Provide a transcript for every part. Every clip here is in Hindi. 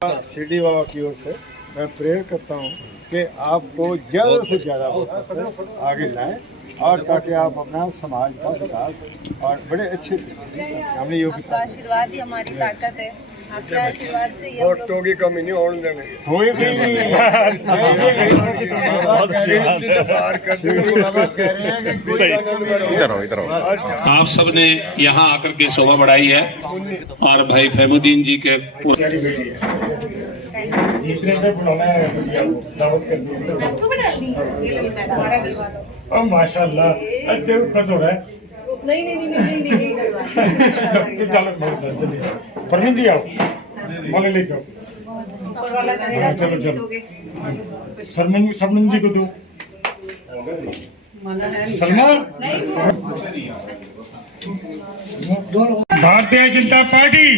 शिरडी बाबा की ओर से मैं प्रेयर करता हूँ कि आपको ज़्यादा से ज़्यादा आगे लाएं और ताकि आप अपना समाज का विकास और बड़े अच्छे हमने योग्यता आशीर्वाद ही हमारी ताकत है। आपके आशीर्वाद से ये वोटों की कमी नहीं होने देंगे। कोई भी नहीं इधर आप सब ने यहाँ आकर के शोभा बढ़ाई है और भाई फैमुद्दीन जी के माशाल्लाह खुश हो रहा है। नहीं जल्दी से परमीन जी आओ माले लेके आओ। चलो चलो सरमन जी को दो। Salma Bharatiya Janata party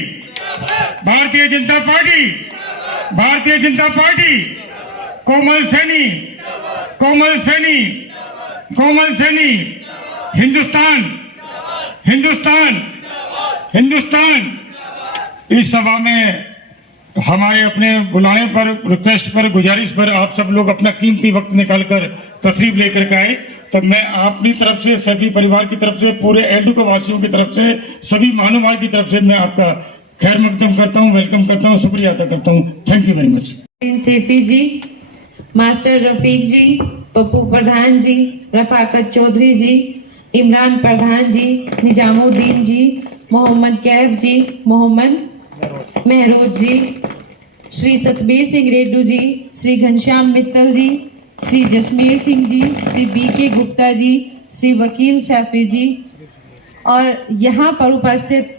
Bharatiya Janata party Bharatiya Janata party कोमल सैनी कोमल सैनी कोमल सैनी हिंदुस्तान हिंदुस्तान हिंदुस्तान। इस सभा में हमारे अपने बुलाने पर रिक्वेस्ट पर गुजारिश पर आप सब लोग अपना कीमती वक्त निकालकर तशरीफ लेकर के आए, तो मैं अपनी तरफ से सभी परिवार की तरफ से पूरे एल्डुको वासियों की तरफ से सभी महानुभाव की तरफ से मैं आपका खैर मकदम करता हूं, वेलकम करता हूं, शुक्रिया अदा करता हूं। Thank you very much. Safi ji, master Rafiq ji, Pappu Pradhan ji, Rafakat Chaudhary ji, Imran Pradhan ji, Nizamuddin ji, Mohammad Kaif ji, Mohammad Mehroz ji, Shri Satbir Singh Reddu ji, Shri Ghanshyam Mittal ji, Shri Jasmir Singh ji, Shri BK Gupta ji, Shri Vakil Shafi जी और यहाँ पर उपस्थित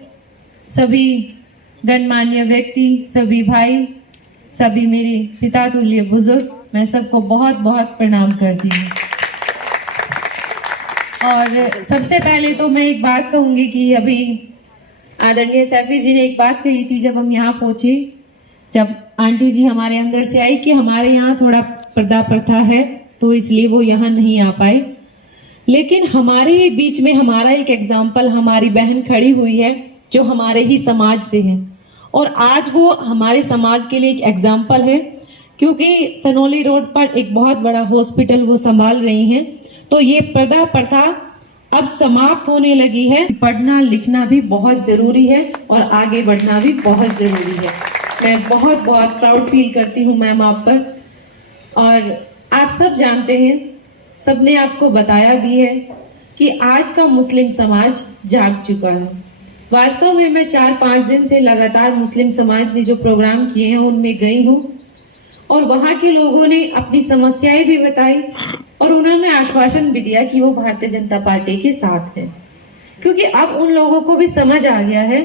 सभी गणमान्य व्यक्ति, सभी भाई, सभी मेरे पिता तुल्य बुजुर्ग, मैं सबको बहुत बहुत प्रणाम करती हूँ। और सबसे पहले तो मैं एक बात कहूँगी कि अभी आदरणीय सैफी जी ने एक बात कही थी जब हम यहाँ पहुँचे, जब आंटी जी हमारे अंदर से आई कि हमारे यहाँ थोड़ा पर्दा प्रथा है तो इसलिए वो यहाँ नहीं आ पाए, लेकिन हमारे बीच में हमारा एक एग्जाम्पल हमारी बहन खड़ी हुई है जो हमारे ही समाज से है और आज वो हमारे समाज के लिए एक एग्जाम्पल है, क्योंकि सनोली रोड पर एक बहुत बड़ा हॉस्पिटल वो संभाल रही हैं। तो ये पर्दा प्रथा अब समाप्त होने लगी है। पढ़ना लिखना भी बहुत जरूरी है और आगे बढ़ना भी बहुत जरूरी है। मैं बहुत बहुत प्राउड फील करती हूँ मैम आप पर, और आप सब जानते हैं, सबने आपको बताया भी है कि आज का मुस्लिम समाज जाग चुका है। वास्तव में मैं 4-5 दिन से लगातार मुस्लिम समाज ने जो प्रोग्राम किए हैं उनमें गई हूँ और वहाँ के लोगों ने अपनी समस्याएं भी बताई और उन्होंने आश्वासन भी दिया कि वो भारतीय जनता पार्टी के साथ है, क्योंकि अब उन लोगों को भी समझ आ गया है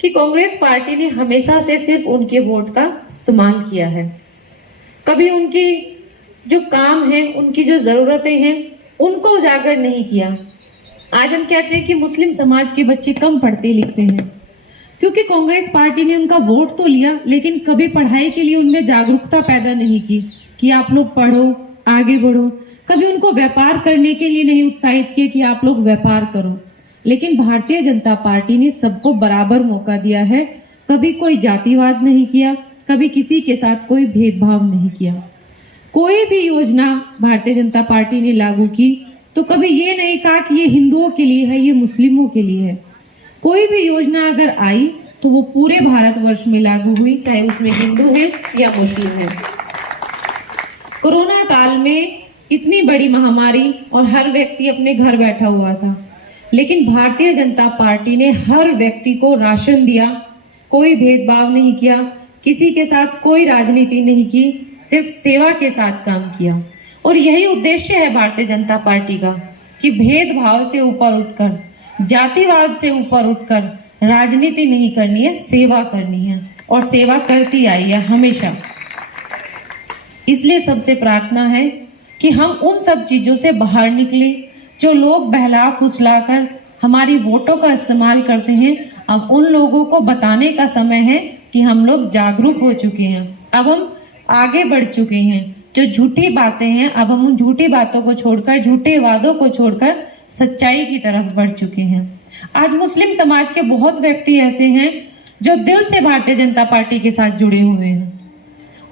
कि कांग्रेस पार्टी ने हमेशा से सिर्फ उनके वोट का इस्तेमाल किया है, कभी उनकी जो काम है, उनकी जो जरूरतें हैं, उनको उजागर नहीं किया। आज हम कहते हैं कि मुस्लिम समाज के बच्चे कम पढ़ते लिखते हैं क्योंकि कांग्रेस पार्टी ने उनका वोट तो लिया, लेकिन कभी पढ़ाई के लिए उनमें जागरूकता पैदा नहीं की कि आप लोग पढ़ो, आगे बढ़ो। कभी उनको व्यापार करने के लिए नहीं उत्साहित किया कि आप लोग व्यापार करो। लेकिन भारतीय जनता पार्टी ने सबको बराबर मौका दिया है, कभी कोई जातिवाद नहीं किया, कभी किसी के साथ कोई भेदभाव नहीं किया। कोई भी योजना भारतीय जनता पार्टी ने लागू की तो कभी ये नहीं कहा कि ये हिंदुओं के लिए है, ये मुस्लिमों के लिए है। कोई भी योजना अगर आई तो वो पूरे भारतवर्ष में लागू हुई, चाहे उसमें हिंदू है या मुस्लिम है। कोरोना काल में इतनी बड़ी महामारी और हर व्यक्ति अपने घर बैठा हुआ था, लेकिन भारतीय जनता पार्टी ने हर व्यक्ति को राशन दिया, कोई भेदभाव नहीं किया, किसी के साथ कोई राजनीति नहीं की, सिर्फ सेवा के साथ काम किया। और यही उद्देश्य है भारतीय जनता पार्टी का कि भेदभाव से ऊपर उठकर, जातिवाद से ऊपर उठकर राजनीति नहीं करनी है, सेवा करनी है और सेवा करती आई है हमेशा। इसलिए सबसे प्रार्थना है कि हम उन सब चीजों से बाहर निकले जो लोग बहला फुसलाकर हमारी वोटों का इस्तेमाल करते हैं। अब उन लोगों को बताने का समय है कि हम लोग जागरूक हो चुके हैं, अब हम आगे बढ़ चुके हैं। जो झूठी बातें हैं, अब हम उन झूठी बातों को छोड़कर, झूठे वादों को छोड़कर सच्चाई की तरफ बढ़ चुके हैं। आज मुस्लिम समाज के बहुत व्यक्ति ऐसे हैं जो दिल से भारतीय जनता पार्टी के साथ जुड़े हुए हैं,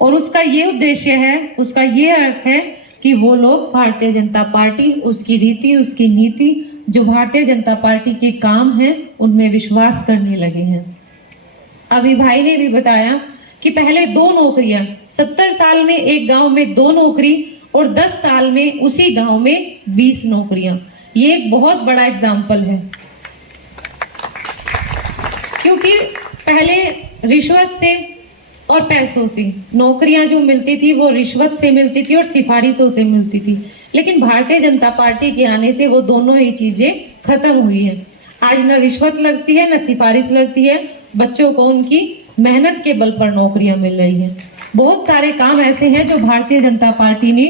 और उसका ये उद्देश्य है, उसका ये अर्थ है कि वो लोग भारतीय जनता पार्टी, उसकी रीति, उसकी नीति, जो भारतीय जनता पार्टी के काम हैं उनमें विश्वास करने लगे हैं। अभी भाई ने भी बताया कि पहले 2 नौकरियां, 70 साल में एक गांव में 2 नौकरी और 10 साल में उसी गांव में 20 नौकरियां। ये एक बहुत बड़ा एग्जाम्पल है, क्योंकि पहले रिश्वत से और पैसों से नौकरियां जो मिलती थी वो रिश्वत से मिलती थी और सिफारिशों से मिलती थी, लेकिन भारतीय जनता पार्टी के आने से वो दोनों ही चीजें खत्म हुई है। आज न रिश्वत लगती है न सिफारिश लगती है, बच्चों को उनकी मेहनत के बल पर नौकरियां मिल रही हैं। बहुत सारे काम ऐसे हैं जो भारतीय जनता पार्टी ने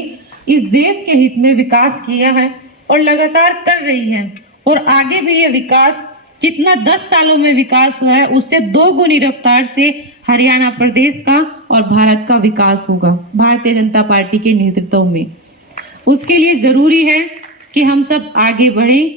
इस देश के हित में विकास किया है और लगातार कर रही है, और आगे भी ये विकास जितना 10 सालों में विकास हुआ है उससे 2 गुनी रफ्तार से हरियाणा प्रदेश का और भारत का विकास होगा भारतीय जनता पार्टी के नेतृत्व में। उसके लिए जरूरी है कि हम सब आगे बढ़ें,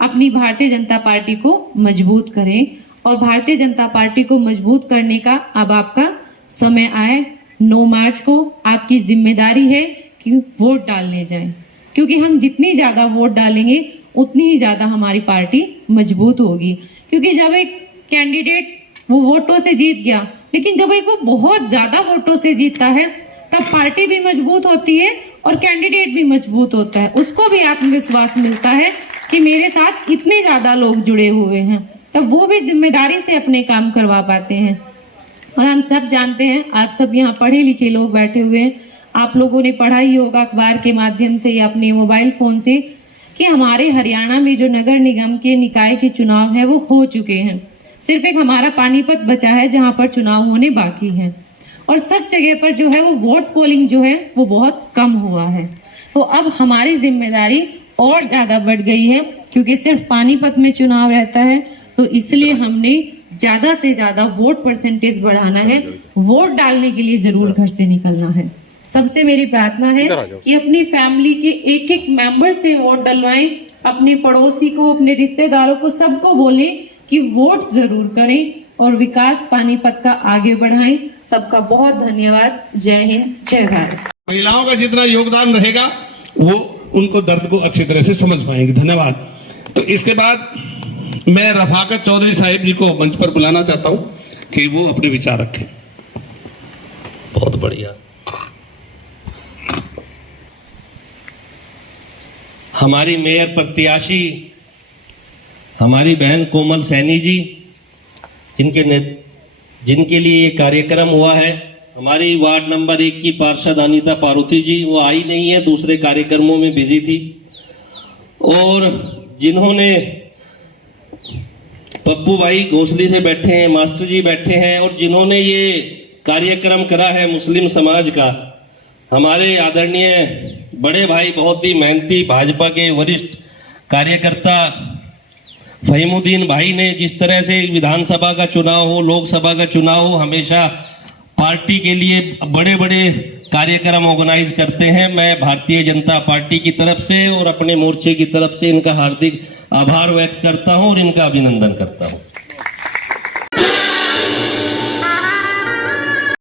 अपनी भारतीय जनता पार्टी को मजबूत करें, और भारतीय जनता पार्टी को मजबूत करने का अब आपका समय आए। 9 मार्च को आपकी जिम्मेदारी है कि वोट डालने जाएं, क्योंकि हम जितनी ज्यादा वोट डालेंगे उतनी ही ज्यादा हमारी पार्टी मजबूत होगी। क्योंकि जब एक कैंडिडेट वो वोटों से जीत गया, लेकिन जब एक वो बहुत ज्यादा वोटों से जीतता है तब पार्टी भी मजबूत होती है और कैंडिडेट भी मजबूत होता है, उसको भी आत्मविश्वास मिलता है कि मेरे साथ इतने ज्यादा लोग जुड़े हुए हैं, तब वो भी जिम्मेदारी से अपने काम करवा पाते हैं। और हम सब जानते हैं, आप सब यहाँ पढ़े लिखे लोग बैठे हुए हैं, आप लोगों ने पढ़ा ही होगा अखबार के माध्यम से या अपने मोबाइल फोन से कि हमारे हरियाणा में जो नगर निगम के निकाय के चुनाव है वो हो चुके हैं। सिर्फ एक हमारा पानीपत बचा है जहाँ पर चुनाव होने बाकी हैं, और सब जगह पर जो है वो वोट पोलिंग जो है वो बहुत कम हुआ है। तो अब हमारी जिम्मेदारी और ज़्यादा बढ़ गई है, क्योंकि सिर्फ पानीपत में चुनाव रहता है, तो इसलिए हमने ज़्यादा से ज़्यादा वोट परसेंटेज बढ़ाना है। वोट डालने के लिए ज़रूर घर से निकलना है। सबसे मेरी प्रार्थना है कि अपनी फैमिली के एक एक मेंबर से वोट डलवाएं, अपने पड़ोसी को, अपने रिश्तेदारों को, सबको बोलें कि वोट जरूर करें और विकास पानीपत का आगे बढ़ाएं। सबका बहुत धन्यवाद। जय हिंद, जय भारत। महिलाओं का जितना योगदान रहेगा वो उनको दर्द को अच्छी तरह से समझ पाएंगे। धन्यवाद। तो इसके बाद मैं रफाकत चौधरी साहिब जी को मंच पर बुलाना चाहता हूं कि वो अपने विचार रखें। बहुत बढ़िया। हमारी मेयर प्रत्याशी हमारी बहन कोमल सैनी जी, जिनके लिए ये कार्यक्रम हुआ है, हमारी वार्ड नंबर 1 की पार्षद अनीता पारुथी जी, वो आई नहीं है, दूसरे कार्यक्रमों में बिजी थी, और जिन्होंने पप्पू भाई घोसली से बैठे हैं, मास्टर जी बैठे हैं, और जिन्होंने ये कार्यक्रम करा है मुस्लिम समाज का, हमारे आदरणीय बड़े भाई, बहुत ही मेहनती भाजपा के वरिष्ठ कार्यकर्ता फहीमुद्दीन भाई ने जिस तरह से विधानसभा का चुनाव हो, लोकसभा का चुनाव हो, हमेशा पार्टी के लिए बड़े बड़े कार्यक्रम ऑर्गेनाइज करते हैं। मैं भारतीय जनता पार्टी की तरफ से और अपने मोर्चे की तरफ से इनका हार्दिक आभार व्यक्त करता हूं और इनका अभिनंदन करता हूं।